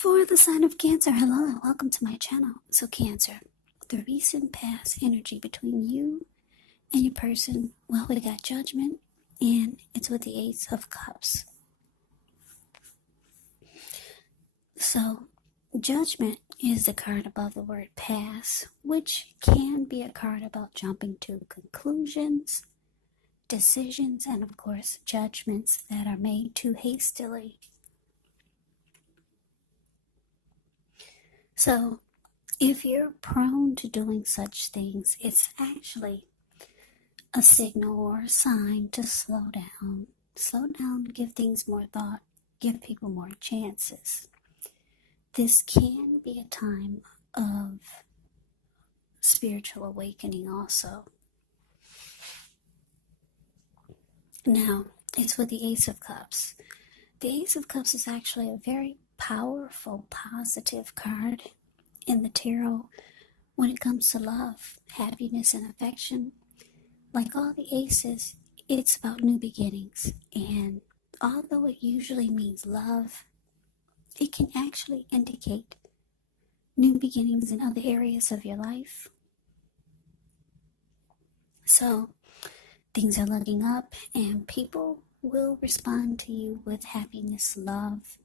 For the sign of Cancer, hello and welcome to my channel. So Cancer, the recent past energy between you and your person, well, we got Judgment, and it's with the Ace of Cups. So Judgment is the card above the word pass, which can be a card about jumping to conclusions, decisions, and of course judgments that are made too hastily. So if you're prone to doing such things, it's actually a signal or a sign to slow down. Slow down, give things more thought, give people more chances. This can be a time of spiritual awakening also. Now, it's with the Ace of Cups. The Ace of Cups is actually a very powerful, positive card in the tarot when it comes to love, happiness, and affection. Like all the aces, it's about new beginnings. And although it usually means love, it can actually indicate new beginnings in other areas of your life. So things are looking up and people will respond to you with happiness, love,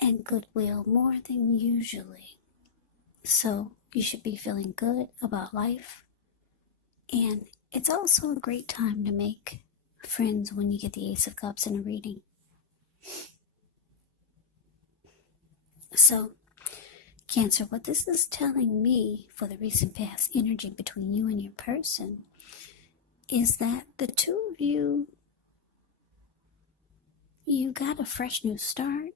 and goodwill more than usually. So you should be feeling good about life. And it's also a great time to make friends when you get the Ace of Cups in a reading. So, Cancer, what this is telling me for the recent past energy between you and your person is that the two of you got a fresh new start,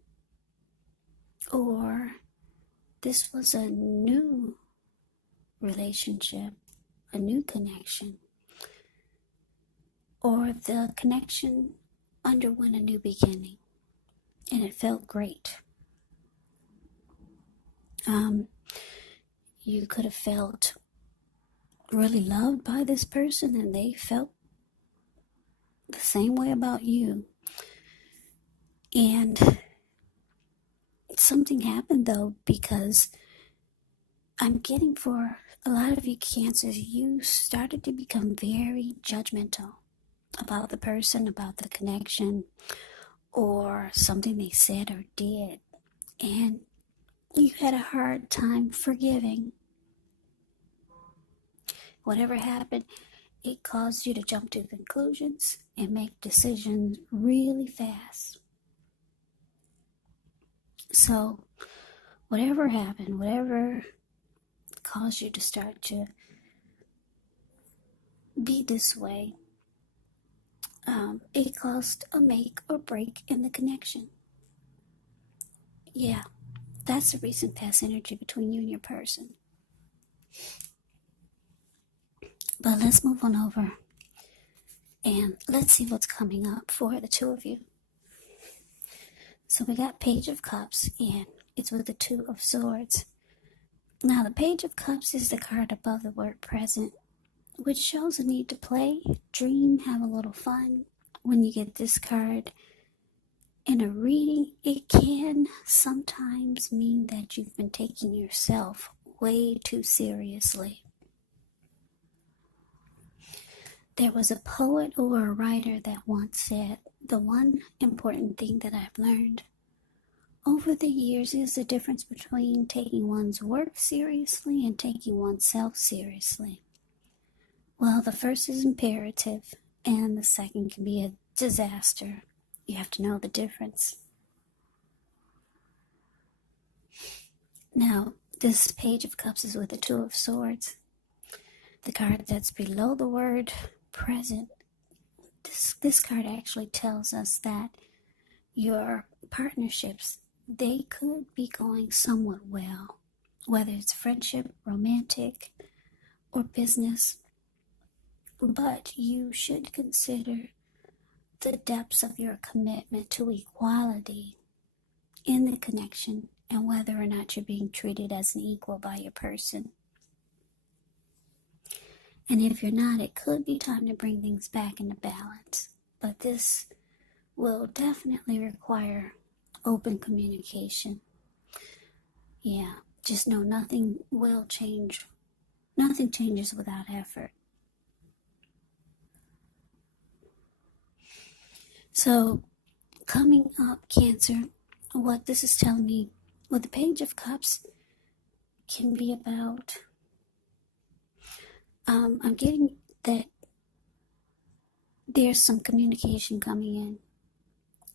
or this was a new relationship, a new connection, or the connection underwent a new beginning and it felt great. You could have felt really loved by this person and they felt the same way about you. And something happened though, because I'm getting for a lot of you Cancers, you started to become very judgmental about the person, about the connection, or something they said or did. And you had a hard time forgiving. Whatever happened, it caused you to jump to conclusions and make decisions really fast. So whatever happened, whatever caused you to start to be this way, it caused a make or break in the connection. Yeah, that's the recent past energy between you and your person. But let's move on over and let's see what's coming up for the two of you. So we got Page of Cups and it's with the Two of Swords. Now the Page of Cups is the card above the word present, which shows a need to play, dream, have a little fun. When you get this card in a reading, it can sometimes mean that you've been taking yourself way too seriously. There was a poet or a writer that once said, the one important thing that I've learned over the years is the difference between taking one's work seriously and taking oneself seriously. Well, the first is imperative, and the second can be a disaster. You have to know the difference. Now, this Page of Cups is with the Two of Swords. The card that's below the word present. This card actually tells us that your partnerships, they could be going somewhat well, whether it's friendship, romantic, or business. But you should consider the depths of your commitment to equality in the connection and whether or not you're being treated as an equal by your person. And if you're not, it could be time to bring things back into balance. But this will definitely require open communication. Yeah, just know nothing will change. Nothing changes without effort. So, coming up, Cancer, what this is telling me, what the Page of Cups can be about, I'm getting that there's some communication coming in.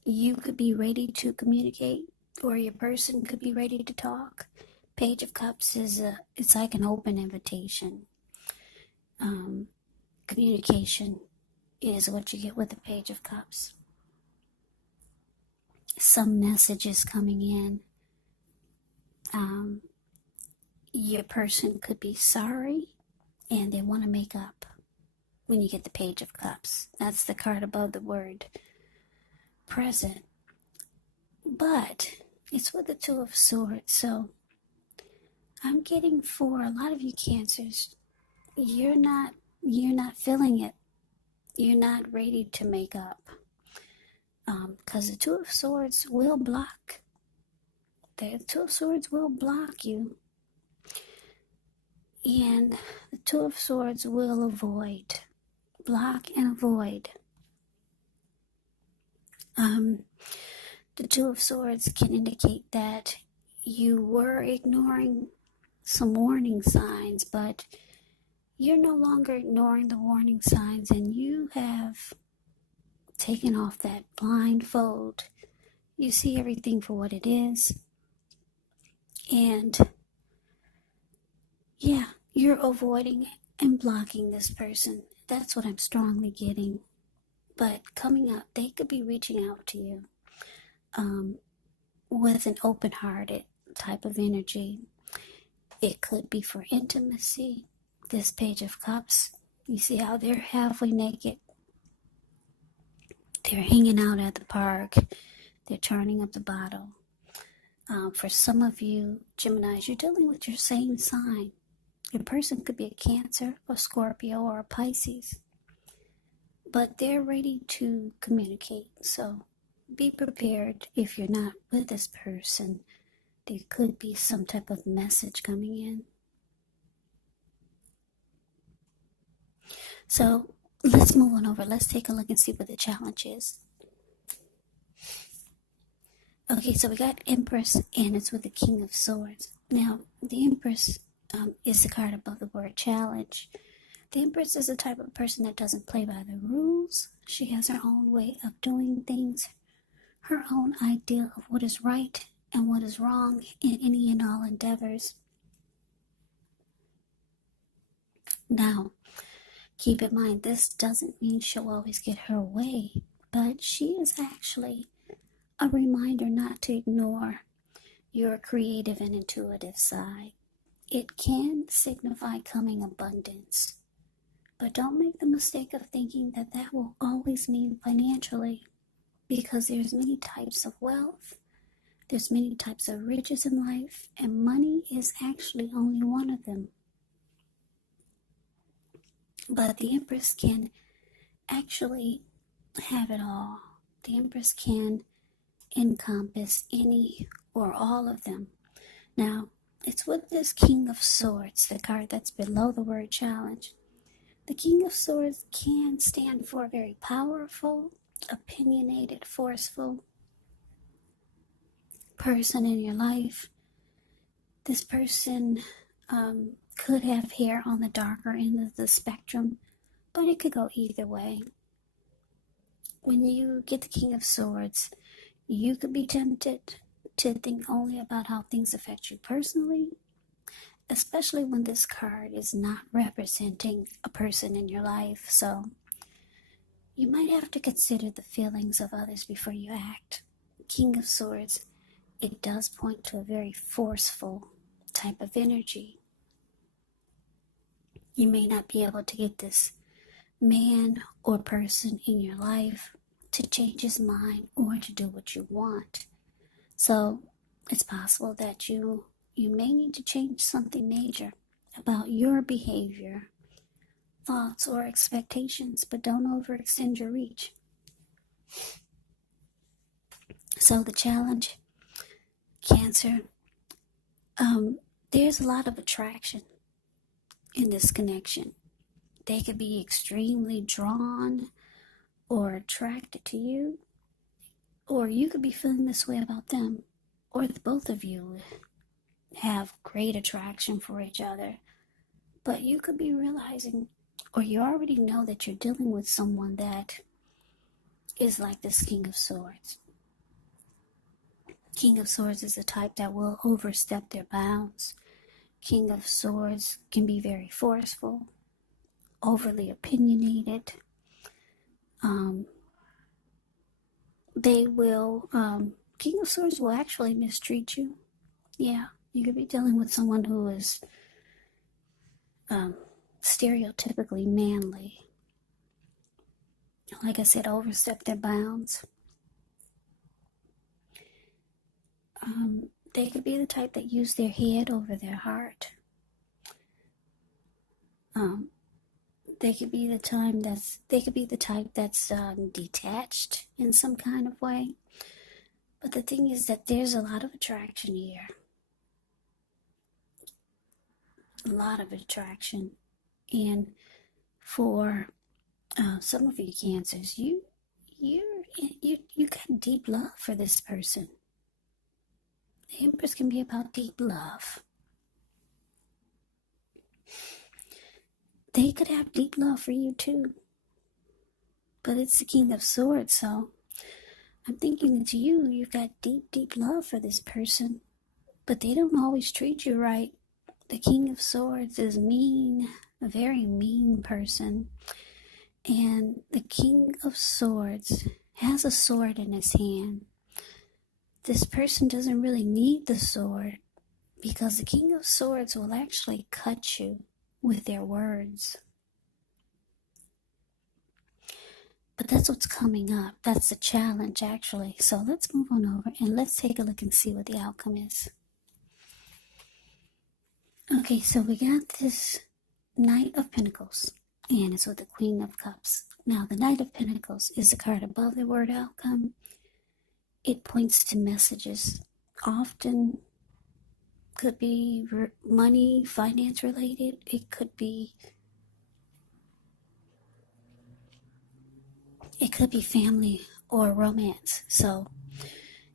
You could be ready to communicate, or your person could be ready to talk. Page of Cups it's like an open invitation. Communication is what you get with the Page of Cups. Some messages coming in. Your person could be sorry and they want to make up when you get the Page of Cups. That's the card above the word present. But it's with the Two of Swords, so I'm getting for a lot of you Cancers, you're not feeling it. You're not ready to make up. Because the Two of Swords will block. The Two of Swords will block you. And the Two of Swords will avoid. Block and avoid. The Two of Swords can indicate that you were ignoring some warning signs, but you're no longer ignoring the warning signs, and you have taken off that blindfold. You see everything for what it is, and yeah, you're avoiding and blocking this person. That's what I'm strongly getting. But coming up, they could be reaching out to you with an open-hearted type of energy. It could be for intimacy. This Page of Cups, you see how they're halfway naked. They're hanging out at the park. They're turning up the bottle. For some of you Geminis, you're dealing with your same sign. Your person could be a Cancer, a Scorpio, or a Pisces. But they're ready to communicate. So be prepared if you're not with this person. There could be some type of message coming in. So let's move on over. Let's take a look and see what the challenge is. Okay, so we got Empress, and it's with the King of Swords. Now, the Empress is the card above the word challenge. The Empress is the type of person that doesn't play by the rules. She has her own way of doing things, her own idea of what is right and what is wrong in any and all endeavors. Now, keep in mind, this doesn't mean she'll always get her way, but she is actually a reminder not to ignore your creative and intuitive side. It can signify coming abundance, but don't make the mistake of thinking that that will always mean financially, because there's many types of wealth, there's many types of riches in life, and money is actually only one of them. But the Empress can actually have it all. The Empress can encompass any or all of them. Now, it's with this King of Swords, the card that's below the word challenge. The King of Swords can stand for a very powerful, opinionated, forceful person in your life. This person could have hair on the darker end of the spectrum, but it could go either way. When you get the King of Swords, you could be tempted to think only about how things affect you personally, especially when this card is not representing a person in your life. So you might have to consider the feelings of others before you act. King of Swords, it does point to a very forceful type of energy. You may not be able to get this man or person in your life to change his mind or to do what you want. So it's possible that you may need to change something major about your behavior, thoughts, or expectations, but don't overextend your reach. So the challenge, Cancer, There's a lot of attraction in this connection. They could be extremely drawn or attracted to you, or you could be feeling this way about them, or the both of you have great attraction for each other. But you could be realizing, or you already know, that you're dealing with someone that is like this King of Swords. King of Swords is the type that will overstep their bounds. King of Swords can be very forceful, overly opinionated. King of Swords will actually mistreat you. Yeah, you could be dealing with someone who is stereotypically manly. Like I said, overstep their bounds. They could be the type that use their head over their heart. They could be the type that's detached in some kind of way. But the thing is that there's a lot of attraction here. A lot of attraction. And for some of you Cancers, you got deep love for this person. The Empress can be about deep love. They could have deep love for you too. But it's the King of Swords, so I'm thinking it's you. You've got deep, deep love for this person. But they don't always treat you right. The King of Swords is mean, a very mean person. And the King of Swords has a sword in his hand. This person doesn't really need the sword, because the King of Swords will actually cut you with their words. But that's what's coming up. That's the challenge, actually. So let's move on over and let's take a look and see what the outcome is. Okay, so we got this Knight of Pentacles, and it's with the Queen of Cups. Now, the Knight of Pentacles is the card above the word outcome. It points to messages. Often could be money, finance related. It could be family or romance. So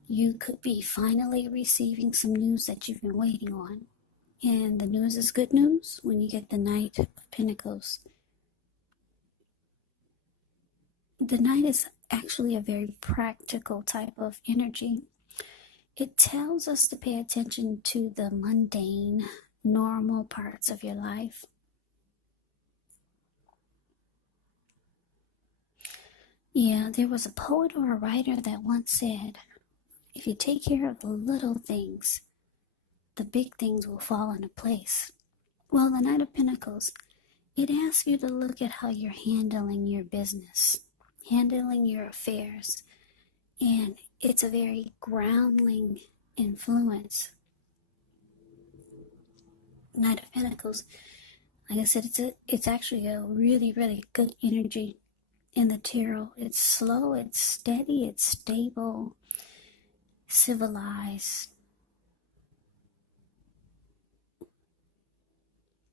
you could be finally receiving some news that you've been waiting on. And the news is good news when you get the Knight of Pentacles. The Knight is actually a very practical type of energy. It tells us to pay attention to the mundane, normal parts of your life. Yeah, there was a poet or a writer that once said, if you take care of the little things, the big things will fall into place. Well, the Knight of Pentacles, it asks you to look at how you're handling your business, handling your affairs, and it's a very grounding influence. Knight of Pentacles, like I said, it's actually a really, really good energy in the tarot. It's slow, it's steady, it's stable, civilized.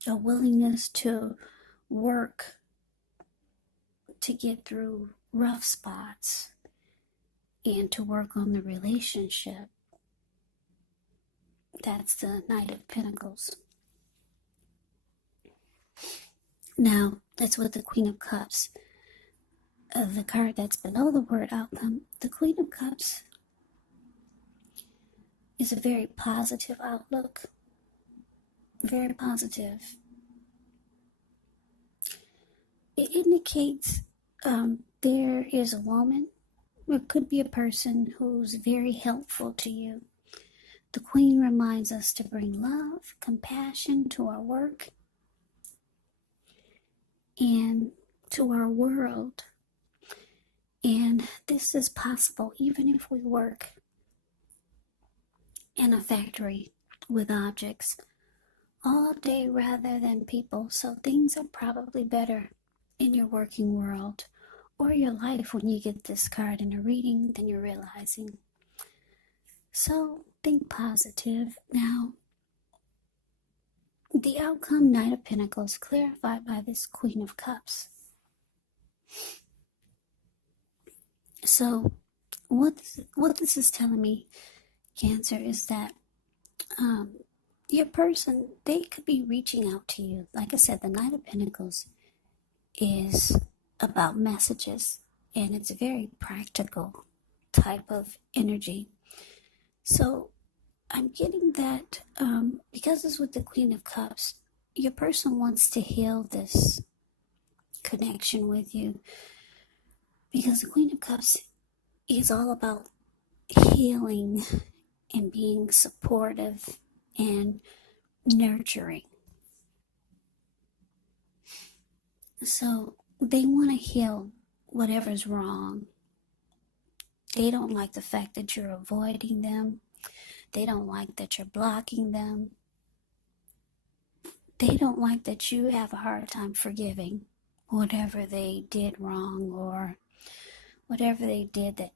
A willingness to work to get through rough spots and to work on the relationship. That's the Knight of Pentacles. Now, that's with the Queen of Cups. The card that's below the word outcome, the Queen of Cups is a very positive outlook. Very positive. It indicates there is a woman, or it could be a person who's very helpful to you. The Queen reminds us to bring love, compassion to our work and to our world. And this is possible even if we work in a factory with objects all day rather than people. So things are probably better in your working world or your life when you get this card in a reading than you're realizing. So think positive. Now, the outcome, Knight of Pentacles, clarified by this Queen of Cups. So what this is telling me, Cancer, is that your person, they could be reaching out to you. Like I said, the Knight of Pentacles is about messages, and it's a very practical type of energy. So I'm getting that because it's with the Queen of Cups, your person wants to heal this connection with you, because the Queen of Cups is all about healing and being supportive and nurturing. So they want to heal whatever's wrong. They don't like the fact that you're avoiding them. They don't like that you're blocking them. They don't like that you have a hard time forgiving whatever they did wrong or whatever they did that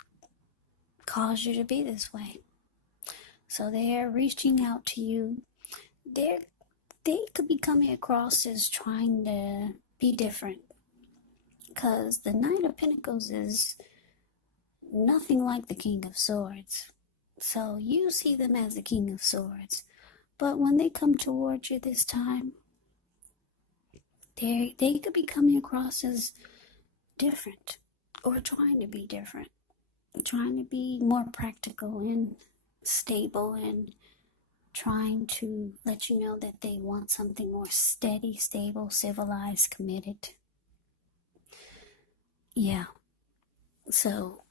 caused you to be this way. So they're reaching out to you. They could be coming across as trying to be different, because the Knight of Pentacles is nothing like the King of Swords. So you see them as the King of Swords. But when they come towards you this time, they could be coming across as different, or trying to be different, trying to be more practical and stable, and trying to let you know that they want something more steady, stable, civilized, committed. Yeah. So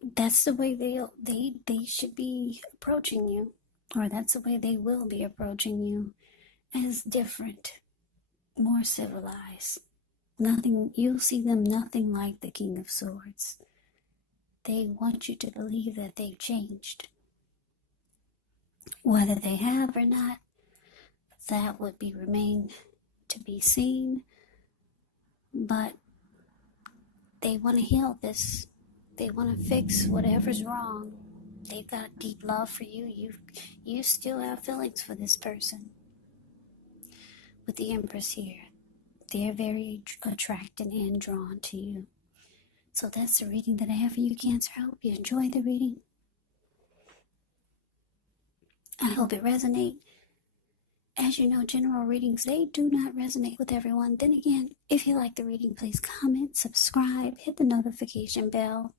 that's the way they should be approaching you, or that's the way they will be approaching you, as different, more civilized. Nothing, you'll see them nothing like the King of Swords. They want you to believe that they've changed. Whether they have or not, that would remain to be seen. But they want to heal this. They want to fix whatever's wrong. They've got deep love for you. You still have feelings for this person. With the Empress here, they're very attracted and drawn to you. So that's the reading that I have for you, Cancer. I hope you enjoyed the reading. I hope it resonates. As you know, general readings, they do not resonate with everyone. Then again, if you like the reading, please comment, subscribe, hit the notification bell.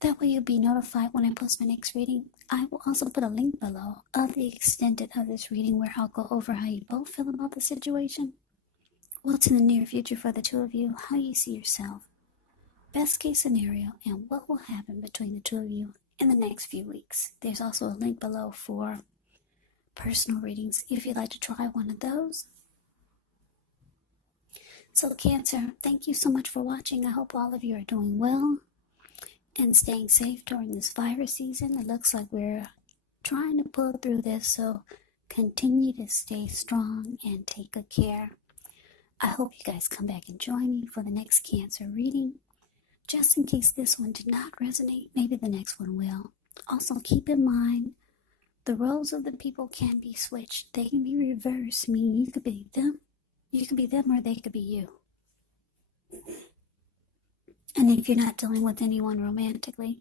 That way you'll be notified when I post my next reading. I will also put a link below of the extended of this reading, where I'll go over how you both feel about the situation, what's in the near future for the two of you, how you see yourself, best case scenario, and what will happen between the two of you in the next few weeks. There's also a link below for personal readings if you'd like to try one of those. So Cancer, thank you so much for watching. I hope all of you are doing well and staying safe during this virus season. It looks like we're trying to pull through this, so continue to stay strong and take good care. I hope you guys come back and join me for the next Cancer reading. Just in case this one did not resonate, maybe the next one will. Also, keep in mind, the roles of the people can be switched. They can be reversed, meaning you could be them, or they could be you. And if you're not dealing with anyone romantically,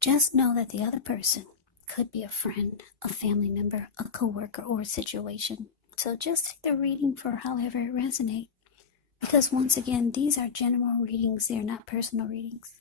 just know that the other person could be a friend, a family member, a coworker, or a situation. So just take the reading for however it resonates. Because once again, these are general readings, they are not personal readings.